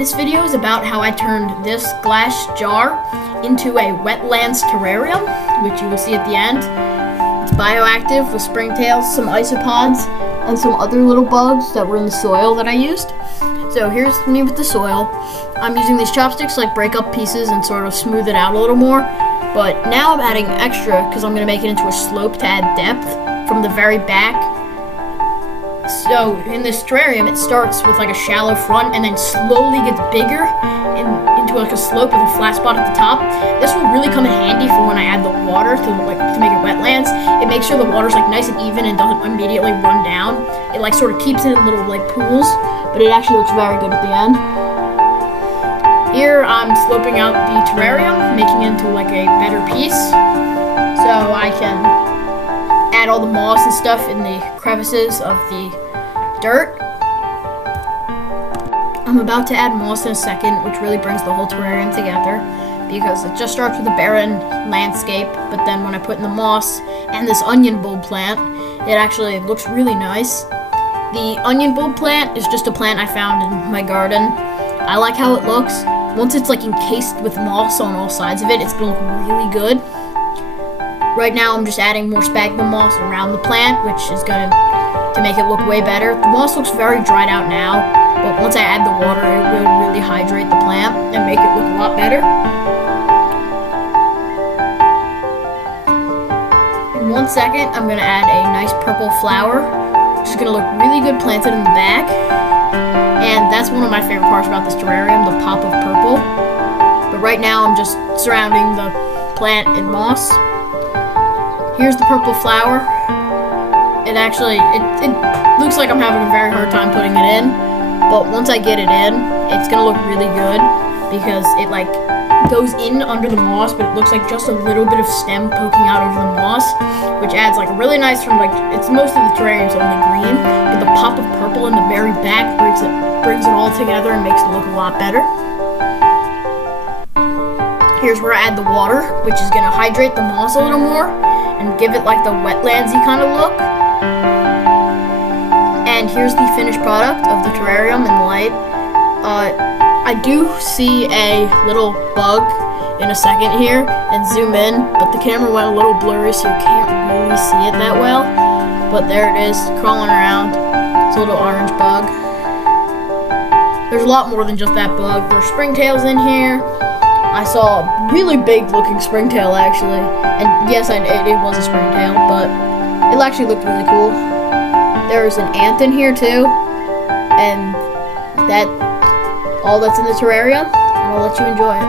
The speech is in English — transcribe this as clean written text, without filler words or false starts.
This video is about how I turned this glass jar into a Wetlands Terrarium, which you will see at the end. It's bioactive with springtails, some isopods, and some other little bugs that were in the soil that I used. So here's me with the soil. I'm using these chopsticks to break up pieces and sort of smooth it out a little more. But now I'm adding extra because I'm going to make it into a slope to add depth from the very back. So in this terrarium, it starts with a shallow front and then slowly gets bigger into a slope with a flat spot at the top. This will really come in handy for when I add the water to make it wetlands. It makes sure the water's nice and even and doesn't immediately run down. It sort of keeps it in little pools, but it actually looks very good at the end. Here I'm sloping out the terrarium, making it into a better piece, so I can add all the moss and stuff in the crevices of the dirt. I'm about to add moss in a second, which really brings the whole terrarium together because it just starts with a barren landscape, but then when I put in the moss and this onion bulb plant, it actually looks really nice. The onion bulb plant is just a plant I found in my garden. I like how it looks. Once it's encased with moss on all sides of it, it's gonna look really good. Right now I'm just adding more sphagnum moss around the plant, which is going to make it look way better. The moss looks very dried out now, but once I add the water, it will really hydrate the plant and make it look a lot better. In 1 second, I'm going to add a nice purple flower, which is going to look really good planted in the back. And that's one of my favorite parts about this terrarium, the pop of purple. But right now I'm just surrounding the plant in moss. Here's the purple flower. It looks like I'm having a very hard time putting it in, but once I get it in, it's gonna look really good because it goes in under the moss, but it looks like just a little bit of stem poking out over the moss, which adds a really nice it's most of the terrarium's only green, but the pop of purple in the very back brings it all together and makes it look a lot better. Here's where I add the water, which is gonna hydrate the moss a little more and give it the wetlandsy kind of look. And here's the finished product of the terrarium in the light. I do see a little bug in a second here and zoom in, but the camera went a little blurry so you can't really see it that well. But there it is, crawling around. It's a little orange bug. There's a lot more than just that bug. There's springtails in here. I saw a really big looking springtail actually, and yes, it was a springtail, but it actually looked really cool. There's an ant in here too, and all that's in the terrarium, and I'll let you enjoy it.